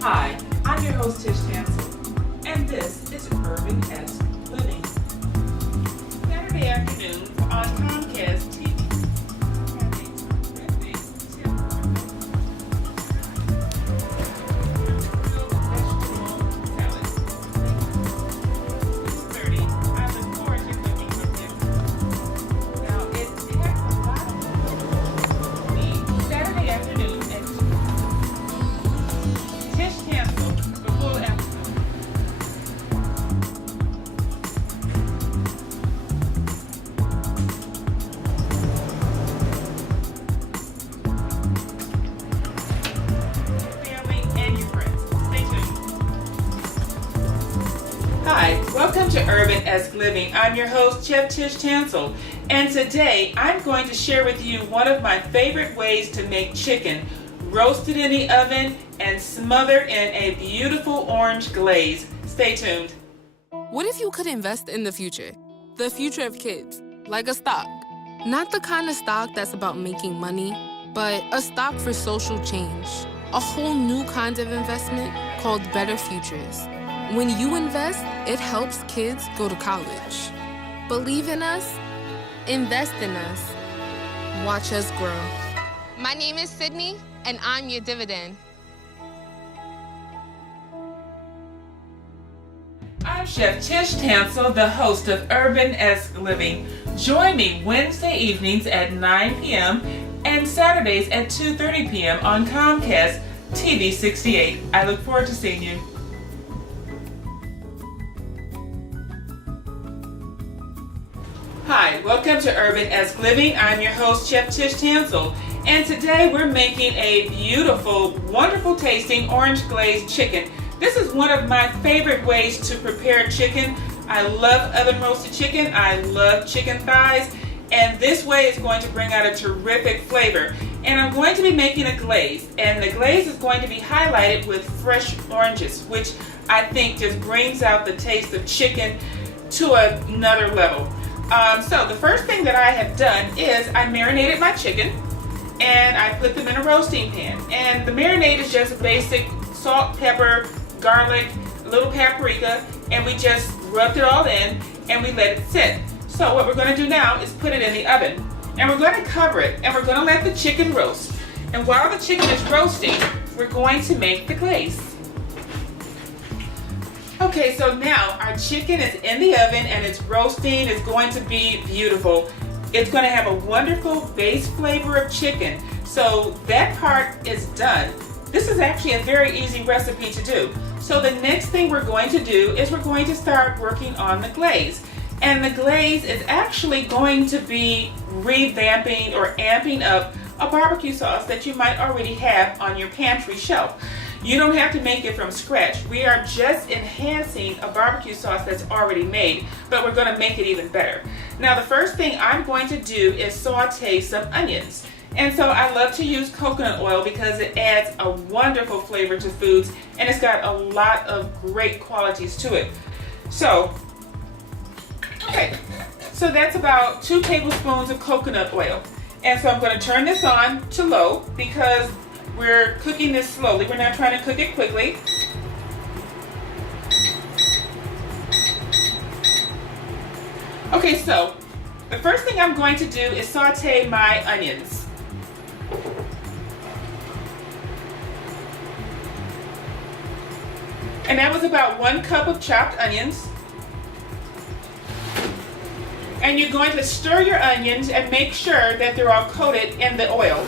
Hi, I'm your host Tish Tansil, and this is URBANesque Living. Saturday afternoons on Comcast TV. Hi, welcome to URBANesque Living. I'm your host, Chef Tish Tansil, and today I'm going to share with you one of my favorite ways to make chicken, roasted in the oven and smothered in a beautiful orange glaze. Stay tuned. What if you could invest in the future of kids, like a stock? Not the kind of stock that's about making money, but a stock for social change. A whole new kind of investment called Better Futures. When you invest, it helps kids go to college. Believe in us, invest in us, watch us grow. My name is Sydney, and I'm your dividend. I'm Chef Tish Tansil, the host of URBANesque Living. Join me Wednesday evenings at 9 p.m. and Saturdays at 2:30 p.m. on Comcast TV 68. I look forward to seeing you. Hi, welcome to URBANesque Living. I'm your host, Chef Tish Tansil, and today we're making a beautiful, wonderful tasting orange glazed chicken. This is one of my favorite ways to prepare chicken. I love oven roasted chicken. I love chicken thighs, and this way is going to bring out a terrific flavor. And I'm going to be making a glaze, and the glaze is going to be highlighted with fresh oranges, which I think just brings out the taste of chicken to another level. So the first thing that I have done is I marinated my chicken and I put them in a roasting pan. And the marinade is just basic salt, pepper, garlic, a little paprika, and we just rubbed it all in and we let it sit. So what we're going to do now is put it in the oven and we're going to cover it and we're going to let the chicken roast. And while the chicken is roasting, we're going to make the glaze. Okay, so now our chicken is in the oven and it's roasting. It's going to be beautiful. It's going to have a wonderful base flavor of chicken. So that part is done. This is actually a very easy recipe to do. So the next thing we're going to do is we're going to start working on the glaze. And the glaze is actually going to be revamping or amping up a barbecue sauce that you might already have on your pantry shelf. You don't have to make it from scratch. We are just enhancing a barbecue sauce that's already made, but we're going to make it even better. Now the first thing I'm going to do is saute some onions. And so I love to use coconut oil because it adds a wonderful flavor to foods and it's got a lot of great qualities to it. So that's about 2 tablespoons of coconut oil. And so I'm going to turn this on to low because we're cooking this slowly. We're not trying to cook it quickly. Okay, so the first thing I'm going to do is saute my onions. And that was about 1 cup of chopped onions. And you're going to stir your onions and make sure that they're all coated in the oil.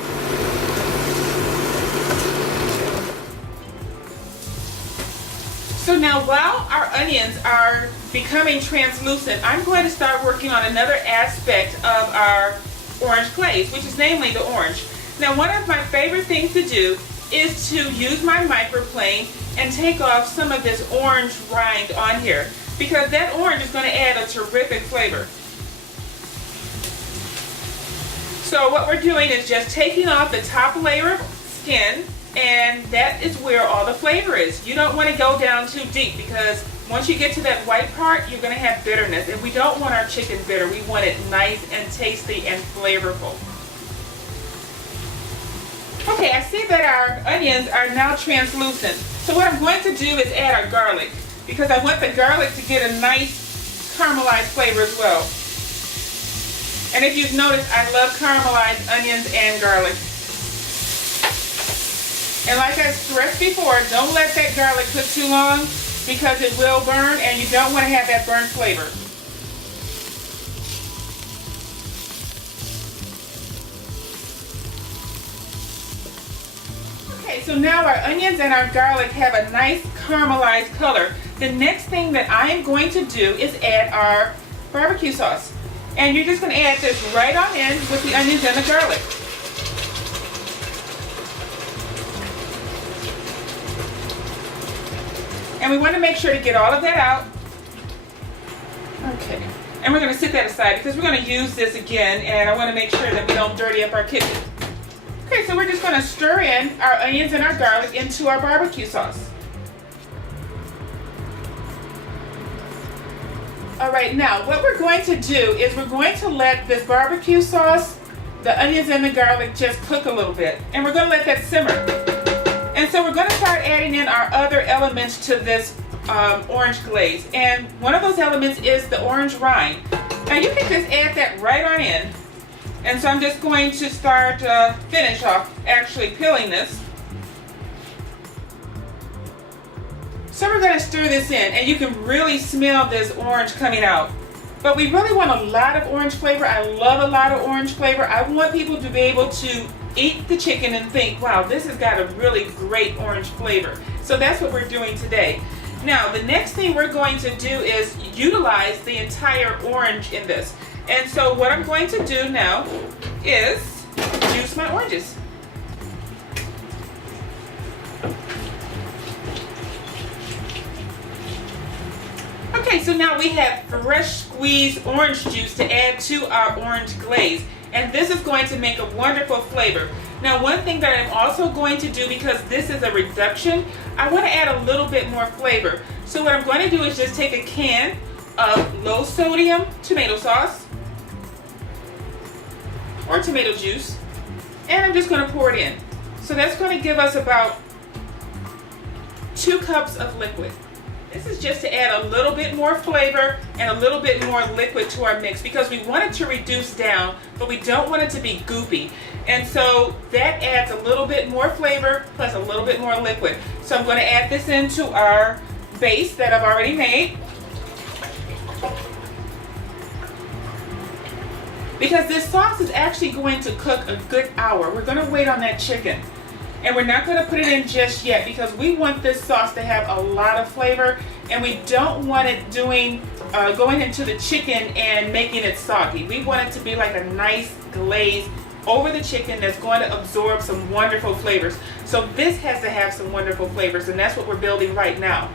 So now while our onions are becoming translucent, I'm going to start working on another aspect of our orange glaze, which is namely the orange. Now one of my favorite things to do is to use my microplane and take off some of this orange rind on here because that orange is going to add a terrific flavor. So what we're doing is just taking off the top layer of skin, and that is where all the flavor is. You don't want to go down too deep because once you get to that white part, you're going to have bitterness, and we don't want our chicken bitter. We want it nice and tasty and flavorful. Okay, I see that our onions are now translucent. So what I'm going to do is add our garlic, because I want the garlic to get a nice caramelized flavor as well. And if you've noticed, I love caramelized onions and garlic. And like I stressed before, don't let that garlic cook too long because it will burn and you don't want to have that burnt flavor. Okay, so now our onions and our garlic have a nice caramelized color. The next thing that I am going to do is add our barbecue sauce. And you're just going to add this right on in with the onions and the garlic. And we want to make sure to get all of that out. Okay. And we're going to set that aside because we're going to use this again, and I want to make sure that we don't dirty up our kitchen. Okay, so we're just going to stir in our onions and our garlic into our barbecue sauce. All right, now what we're going to do is we're going to let this barbecue sauce, the onions and the garlic just cook a little bit. And we're going to let that simmer. And so we're going to start adding in our other elements to this orange glaze. And one of those elements is the orange rind. Now you can just add that right on in. And so I'm just going to start, finish off actually peeling this. So we're going to stir this in, and you can really smell this orange coming out. But we really want a lot of orange flavor. I love a lot of orange flavor. I want people to be able to eat the chicken and think, wow, this has got a really great orange flavor. So that's what we're doing today. Now, the next thing we're going to do is utilize the entire orange in this. And so what I'm going to do now is juice my oranges. Okay, so now we have fresh squeezed orange juice to add to our orange glaze. And this is going to make a wonderful flavor. Now, one thing that I'm also going to do, because this is a reduction, I want to add a little bit more flavor. So what I'm going to do is just take a can of low sodium tomato sauce or tomato juice, and I'm just going to pour it in. So that's going to give us about 2 cups of liquid. This is just to add a little bit more flavor and a little bit more liquid to our mix, because we want it to reduce down, but we don't want it to be goopy. And so that adds a little bit more flavor plus a little bit more liquid. So I'm going to add this into our base that I've already made. Because this sauce is actually going to cook a good hour. We're going to wait on that chicken. And we're not going to put it in just yet because we want this sauce to have a lot of flavor, and we don't want it going into the chicken and making it soggy. We want it to be like a nice glaze over the chicken that's going to absorb some wonderful flavors. So this has to have some wonderful flavors, and that's what we're building right now.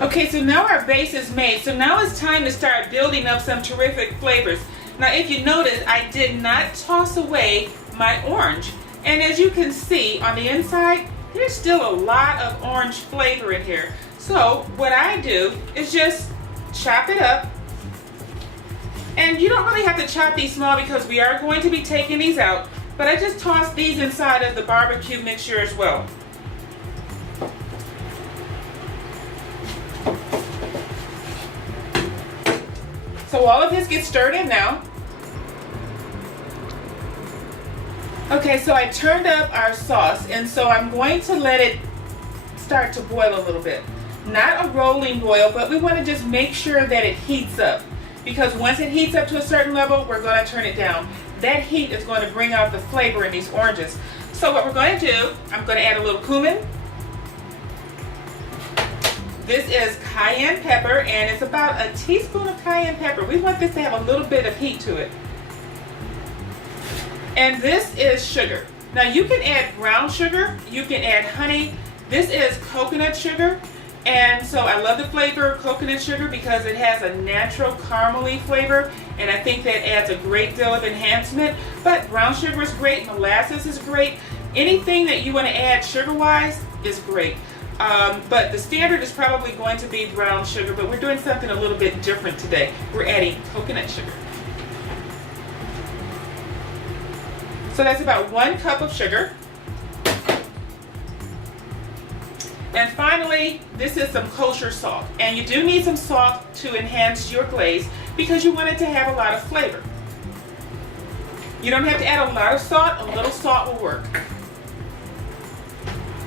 Okay, so now our base is made. So now it's time to start building up some terrific flavors. Now, if you notice, I did not toss away my orange. And as you can see on the inside, there's still a lot of orange flavor in here. So what I do is just chop it up. And you don't really have to chop these small because we are going to be taking these out. But I just toss these inside of the barbecue mixture as well. So all of this gets stirred in now. Okay, so I turned up our sauce, and so I'm going to let it start to boil a little bit. Not a rolling boil, but we want to just make sure that it heats up. Because once it heats up to a certain level, we're going to turn it down. That heat is going to bring out the flavor in these oranges. So what we're going to do, I'm going to add a little cumin. This is cayenne pepper, and it's about a teaspoon of cayenne pepper. We want this to have a little bit of heat to it. And this is sugar. Now you can add brown sugar, you can add honey. This is coconut sugar, and so I love the flavor of coconut sugar because it has a natural caramely flavor, and I think that adds a great deal of enhancement. But brown sugar is great, molasses is great. Anything that you want to add sugar-wise is great. But the standard is probably going to be brown sugar, but we're doing something a little bit different today. We're adding coconut sugar. So that's about 1 cup of sugar. And finally, this is some kosher salt. And you do need some salt to enhance your glaze because you want it to have a lot of flavor. You don't have to add a lot of salt, a little salt will work.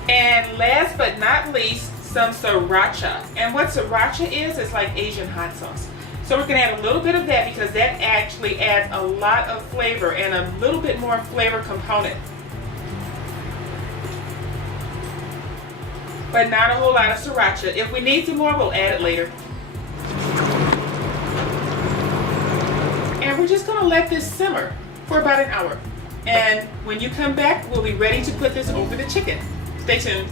And last but not least, some sriracha. And what sriracha is like Asian hot sauce. So we're gonna add a little bit of that because that actually adds a lot of flavor and a little bit more flavor component. But not a whole lot of sriracha. If we need some more, we'll add it later. And we're just gonna let this simmer for about an hour. And when you come back, we'll be ready to put this over the chicken. Stay tuned.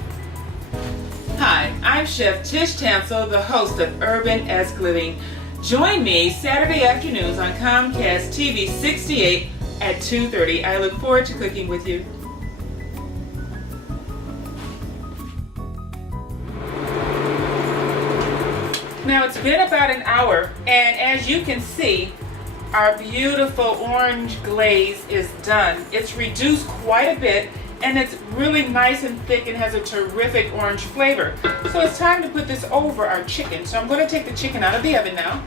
Hi, I'm Chef Tish Tansil, the host of URBANesque Living. Join me Saturday afternoons on Comcast TV 68 at 2:30. I look forward to cooking with you. Now it's been about an hour, and as you can see, our beautiful orange glaze is done. It's reduced quite a bit, and it's really nice and thick and has a terrific orange flavor. So it's time to put this over our chicken. So I'm going to take the chicken out of the oven now.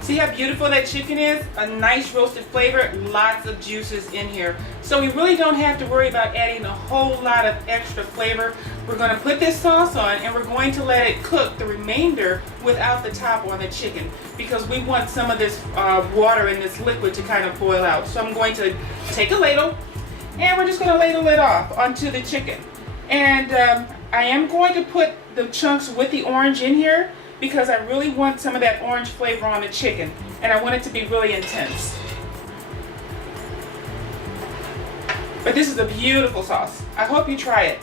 See how beautiful that chicken is? A nice roasted flavor, lots of juices in here. So we really don't have to worry about adding a whole lot of extra flavor. We're going to put this sauce on and we're going to let it cook the remainder without the top on the chicken because we want some of this water in this liquid to kind of boil out. So I'm going to take a ladle and we're just going to ladle it off onto the chicken. And I am going to put the chunks with the orange in here because I really want some of that orange flavor on the chicken and I want it to be really intense. But this is a beautiful sauce. I hope you try it.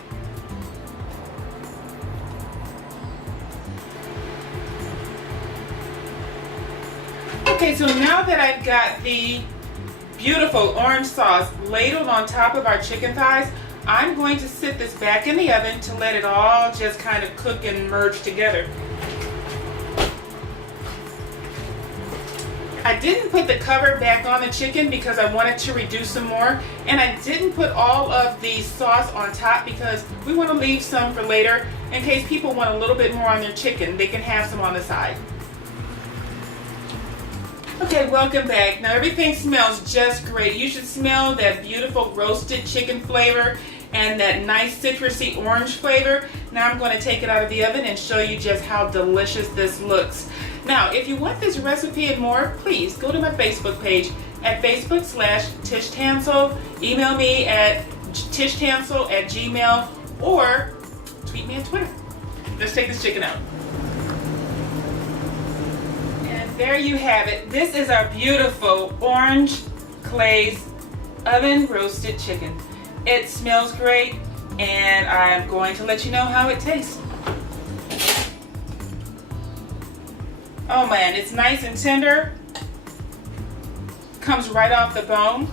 Okay, so now that I've got the beautiful orange sauce ladled on top of our chicken thighs, I'm going to sit this back in the oven to let it all just kind of cook and merge together. I didn't put the cover back on the chicken because I wanted to reduce some more, and I didn't put all of the sauce on top because we want to leave some for later in case people want a little bit more on their chicken. They can have some on the side. Okay, welcome back. Now everything smells just great. You should smell that beautiful roasted chicken flavor and that nice citrusy orange flavor. Now I'm going to take it out of the oven and show you just how delicious this looks. Now, if you want this recipe and more, please go to my Facebook page at Facebook/Tish Tansil. Email me at tishtansil@gmail or tweet me on Twitter. Let's take this chicken out. And there you have it. This is our beautiful orange glazed oven roasted chicken. It smells great and I'm going to let you know how it tastes. Oh man, it's nice and tender. Comes right off the bone.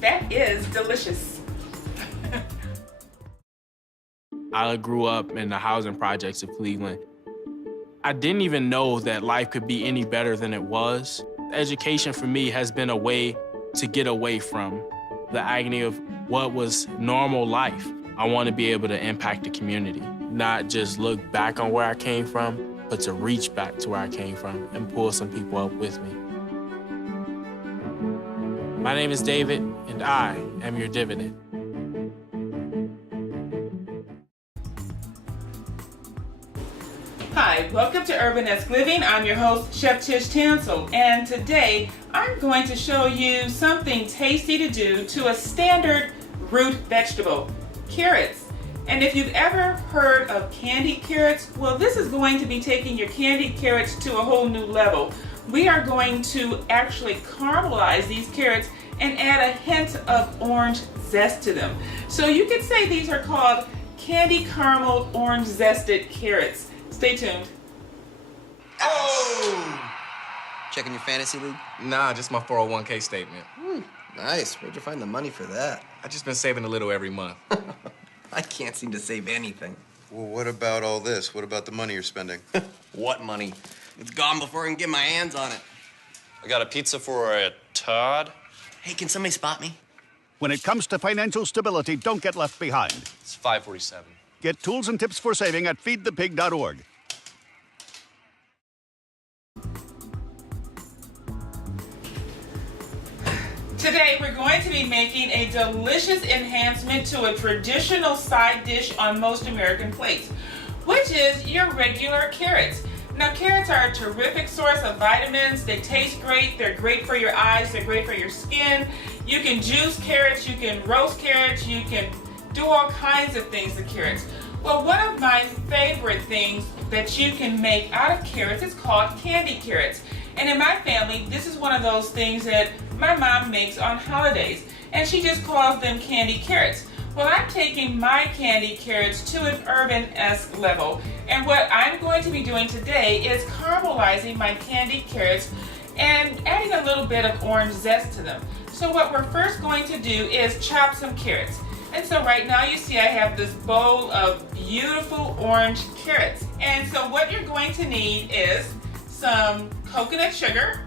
That is delicious. I grew up in the housing projects of Cleveland. I didn't even know that life could be any better than it was. Education for me has been a way to get away from the agony of what was normal life. I want to be able to impact the community, not just look back on where I came from, but to reach back to where I came from and pull some people up with me. My name is David, and I am your dividend. Hi, welcome to URBANesque Living. I'm your host, Chef Tish Tansil, and today I'm going to show you something tasty to do to a standard root vegetable, carrots. And if you've ever heard of candied carrots, well, this is going to be taking your candied carrots to a whole new level. We are going to actually caramelize these carrots and add a hint of orange zest to them. So you could say these are called candy caramel orange zested carrots. Stay tuned. Oh! Checking your fantasy league? Nah, just my 401k statement. Nice. Where'd you find the money for that? I just been saving a little every month. I can't seem to save anything. Well, what about all this? What about the money you're spending? What money? It's gone before I can get my hands on it. I got a pizza for a Todd. Hey, can somebody spot me? When it comes to financial stability, don't get left behind. It's 547. Get tools and tips for saving at feedthepig.org. Today we're going to be making a delicious enhancement to a traditional side dish on most American plates, which is your regular carrots. Now, carrots are a terrific source of vitamins. They taste great. They're great for your eyes. They're great for your skin. You can juice carrots. You can roast carrots. You can do all kinds of things with carrots. Well, one of my favorite things that you can make out of carrots is called candy carrots. And in my family, this is one of those things that my mom makes on holidays, and she just calls them candy carrots. Well, I'm taking my candy carrots to an urban-esque level, and what I'm going to be doing today is caramelizing my candy carrots and adding a little bit of orange zest to them. So what we're first going to do is chop some carrots. And so right now you see I have this bowl of beautiful orange carrots. And so what you're going to need is some coconut sugar,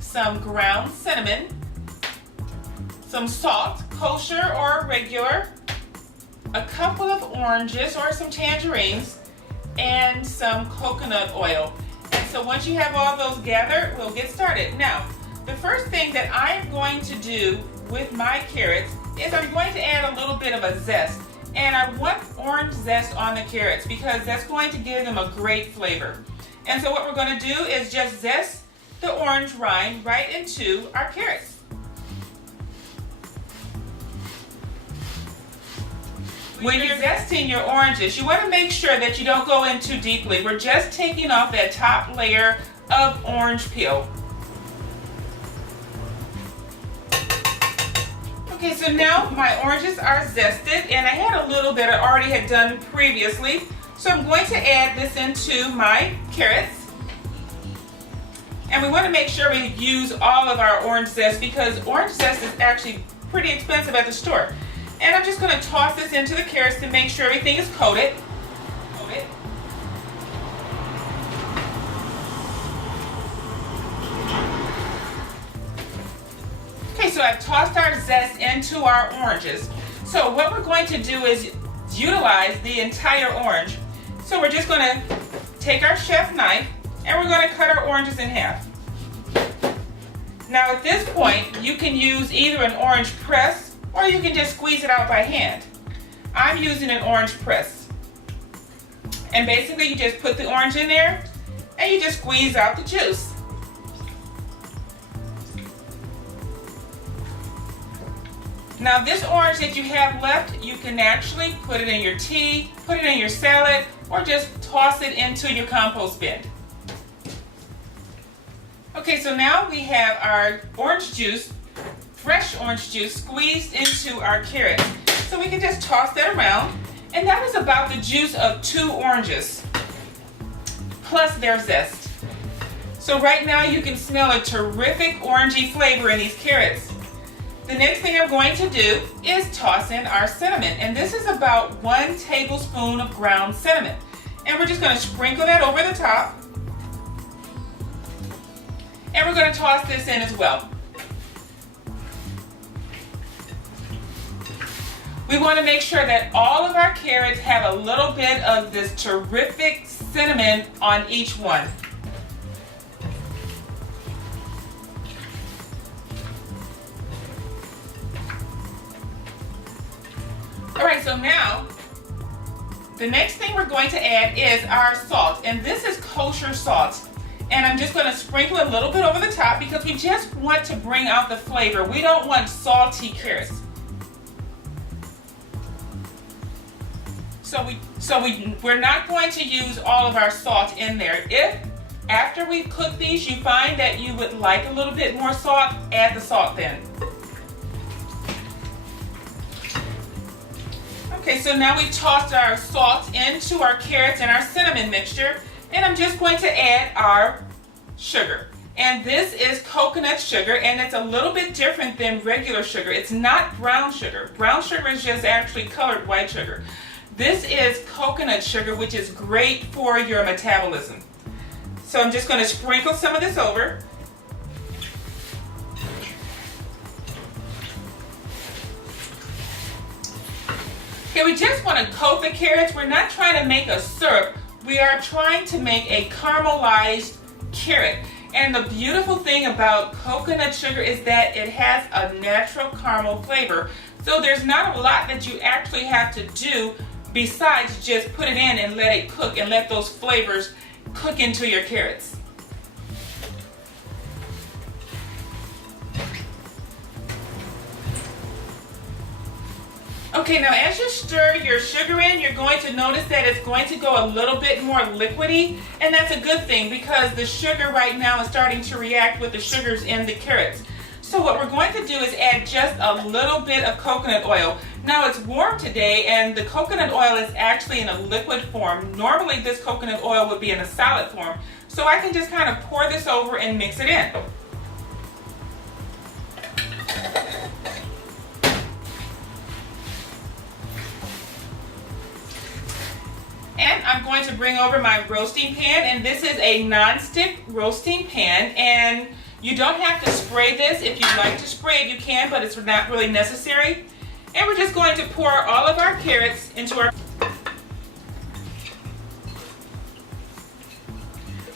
some ground cinnamon, some salt, kosher or regular, a couple of oranges or some tangerines, and some coconut oil. And so once you have all those gathered, we'll get started. Now, the first thing that I am going to do with my carrots is I'm going to add a little bit of a zest. And I want orange zest on the carrots because that's going to give them a great flavor. And so what we're going to do is just zest the orange rind right into our carrots. When you're zesting your oranges, you want to make sure that you don't go in too deeply. We're just taking off that top layer of orange peel. Okay, so now my oranges are zested, and I had a little that I already had done previously. So I'm going to add this into my carrots. And we want to make sure we use all of our orange zest because orange zest is actually pretty expensive at the store. And I'm just going to toss this into the carrots to make sure everything is coated. Okay, so I've tossed our zest into our oranges. So what we're going to do is utilize the entire orange. So we're just going to take our chef knife and we're going to cut our oranges in half. Now at this point, you can use either an orange press or you can just squeeze it out by hand. I'm using an orange press. And basically you just put the orange in there and you just squeeze out the juice. Now this orange that you have left, you can actually put it in your tea, put it in your salad, or just toss it into your compost bin. Okay, so now we have our orange juice, fresh orange juice, squeezed into our carrots. So we can just toss that around, and that is about the juice of 2 oranges, plus their zest. So right now you can smell a terrific orangey flavor in these carrots. The next thing I'm going to do is toss in our cinnamon, and this is about 1 tablespoon of ground cinnamon. And we're just going to sprinkle that over the top. And we're going to toss this in as well. We want to make sure that all of our carrots have a little bit of this terrific cinnamon on each one. All right, so now the next thing we're going to add is our salt, and this is kosher salt. And I'm just going to sprinkle a little bit over the top because we just want to bring out the flavor. We don't want salty carrots. We're not going to use all of our salt in there. If after we cook these you find that you would like a little bit more salt, add the salt then. Okay, so now we've tossed our salt into our carrots and our cinnamon mixture, and I'm just going to add our sugar. And this is coconut sugar, and it's a little bit different than regular sugar. It's not brown sugar. Brown sugar is just actually colored white sugar. This is coconut sugar, which is great for your metabolism. So I'm just going to sprinkle some of this over. Okay, we just want to coat the carrots. We're not trying to make a syrup. We are trying to make a caramelized carrot. And the beautiful thing about coconut sugar is that it has a natural caramel flavor. So there's not a lot that you actually have to do besides just put it in and let it cook and let those flavors cook into your carrots. Okay, now as you stir your sugar in, you're going to notice that it's going to go a little bit more liquidy, and that's a good thing because the sugar right now is starting to react with the sugars in the carrots. So what we're going to do is add just a little bit of coconut oil. Now it's warm today and the coconut oil is actually in a liquid form. Normally this coconut oil would be in a solid form. So I can just kind of pour this over and mix it in. And I'm going to bring over my roasting pan, and this is a non-stick roasting pan, and you don't have to spray this. If you'd like to spray it, you can, but it's not really necessary. And we're just going to pour all of our carrots into our...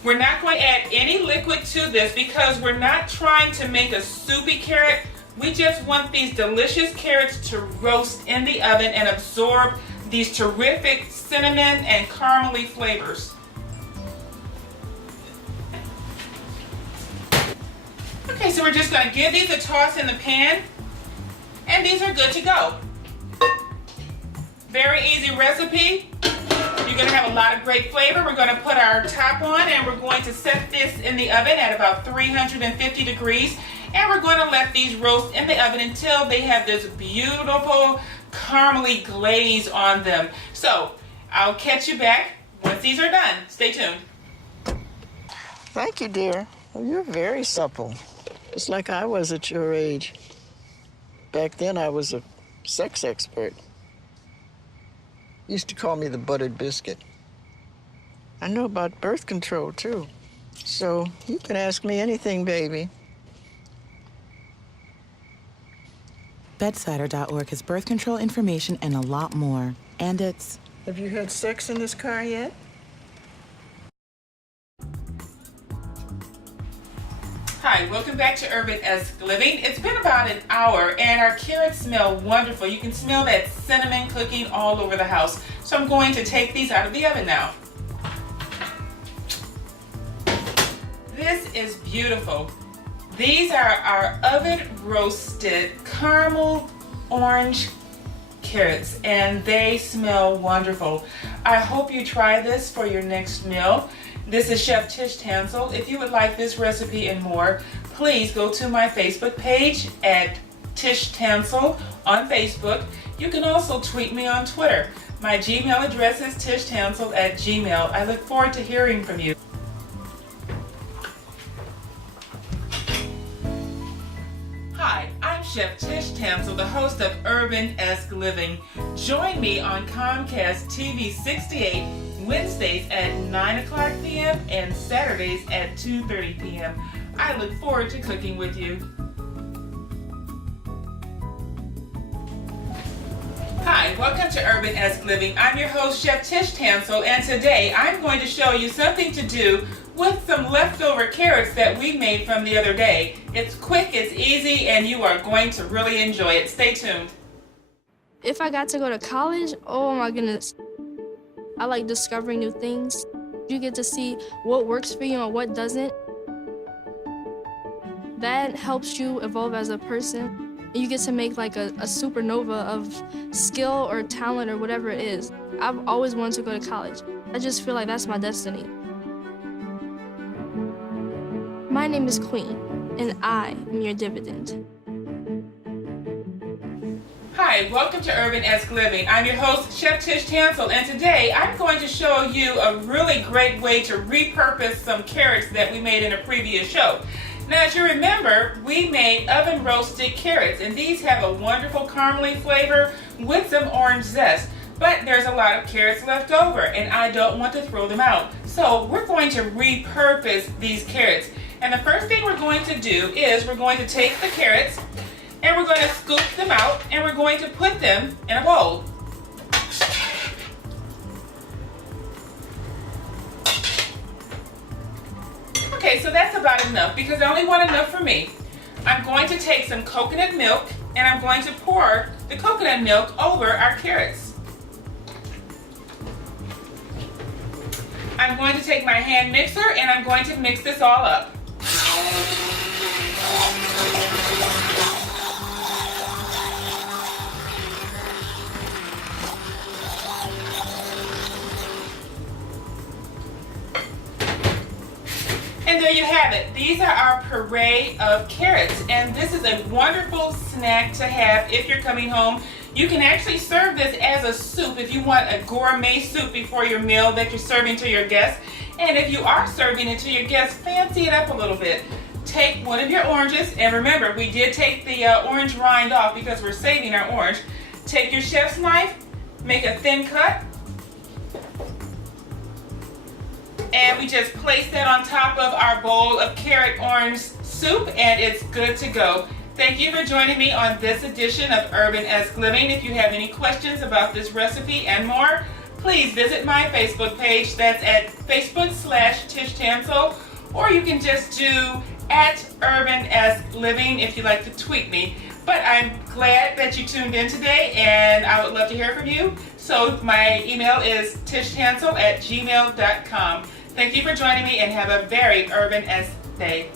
We're not going to add any liquid to this because we're not trying to make a soupy carrot. We just want these delicious carrots to roast in the oven and absorb these terrific cinnamon and caramely flavors. Okay, so we're just going to give these a toss in the pan, and these are good to go. Very easy recipe. You're going to have a lot of great flavor. We're going to put our top on, and we're going to set this in the oven at about 350 degrees, and we're going to let these roast in the oven until they have this beautiful caramely glaze on them. So I'll catch you back once these are done. Stay tuned. Thank you, dear. Well, you're very supple. Just like I was at your age. Back then, I was a sex expert. Used to call me the buttered biscuit. I know about birth control, too. So you can ask me anything, baby. Bedsider.org has birth control information and a lot more. And it's... Have you had sex in this car yet? Hi, welcome back to URBANesque Living. It's been about an hour and our carrots smell wonderful. You can smell that cinnamon cooking all over the house. So I'm going to take these out of the oven now. This is beautiful. These are our oven roasted caramel orange carrots, and they smell wonderful. I hope you try this for your next meal. This is Chef Tish Tansil. If you would like this recipe and more, please go to my Facebook page at Tish Tansil on Facebook. You can also tweet me on Twitter. My Gmail address is tishtansil@gmail. I look forward to hearing from you. Hi, I'm Chef Tish Tansil, the host of URBANesque Living. Join me on Comcast TV 68 Wednesdays at 9 o'clock p.m. and Saturdays at 2:30 p.m. I look forward to cooking with you. Hi, welcome to URBANesque Living. I'm your host, Chef Tish Tansil, and today I'm going to show you something to do with some leftover carrots that we made from the other day. It's quick, it's easy, and you are going to really enjoy it. Stay tuned. If I got to go to college, oh my goodness. I like discovering new things. You get to see what works for you and what doesn't. That helps you evolve as a person. You get to make like a supernova of skill or talent or whatever it is. I've always wanted to go to college. I just feel like that's my destiny. My name is Queen, and I am your dividend. Hi, Hi, welcome to URBANesque Living. I'm your host, Chef Tish Tansil, and today I'm going to show you a really great way to repurpose some carrots that we made in a previous show. Now, as you remember, we made oven roasted carrots, and these have a wonderful caramely flavor with some orange zest. But there's a lot of carrots left over, and I don't want to throw them out. So we're going to repurpose these carrots. And the first thing we're going to do is we're going to take the carrots and we're going to scoop them out and we're going to put them in a bowl. Okay, so that's about enough because I only want enough for me. I'm going to take some coconut milk and I'm going to pour the coconut milk over our carrots. I'm going to take my hand mixer and I'm going to mix this all up. And there you have it. These are our puree of carrots, and this is a wonderful snack to have if you're coming home. You can actually serve this as a soup if you want a gourmet soup before your meal that you're serving to your guests. And if you are serving it to your guests, fancy it up a little bit. Take one of your oranges, and remember, we did take the orange rind off because we're saving our orange. Take your chef's knife, make a thin cut, and we just place that on top of our bowl of carrot orange soup, and it's good to go. Thank you for joining me on this edition of URBANesque Living. If you have any questions about this recipe and more, please visit my Facebook page. That's at Facebook/Tish Tansil, or you can just do @URBANesque Living if you'd like to tweet me. But I'm glad that you tuned in today, and I would love to hear from you. So my email is tishtansel@gmail.com. Thank you for joining me, and have a very URBANesque day.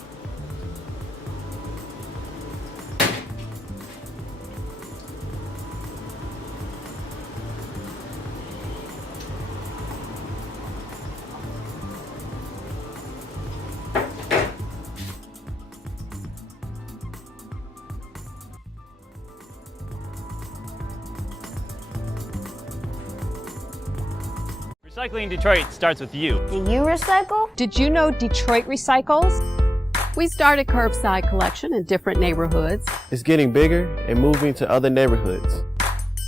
Recycling in Detroit starts with you. Do you recycle? Did you know Detroit recycles? We started curbside collection in different neighborhoods. It's getting bigger and moving to other neighborhoods.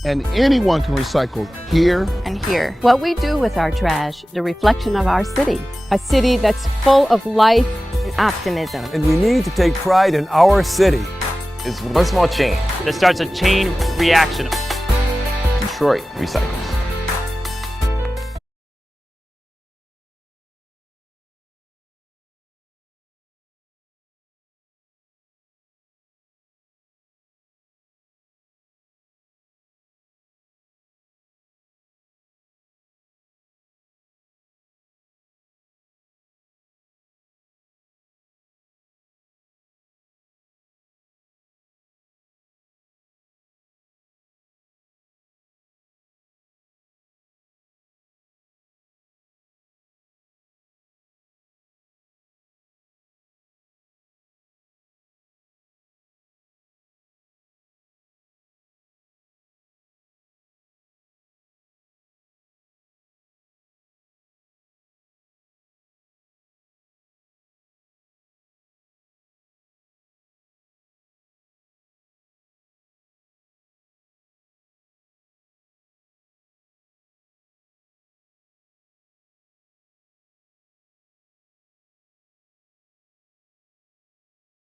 And anyone can recycle here and here. What we do with our trash, the reflection of our city. A city that's full of life and optimism. And we need to take pride in our city. It's one small change that starts a chain reaction. Detroit recycles.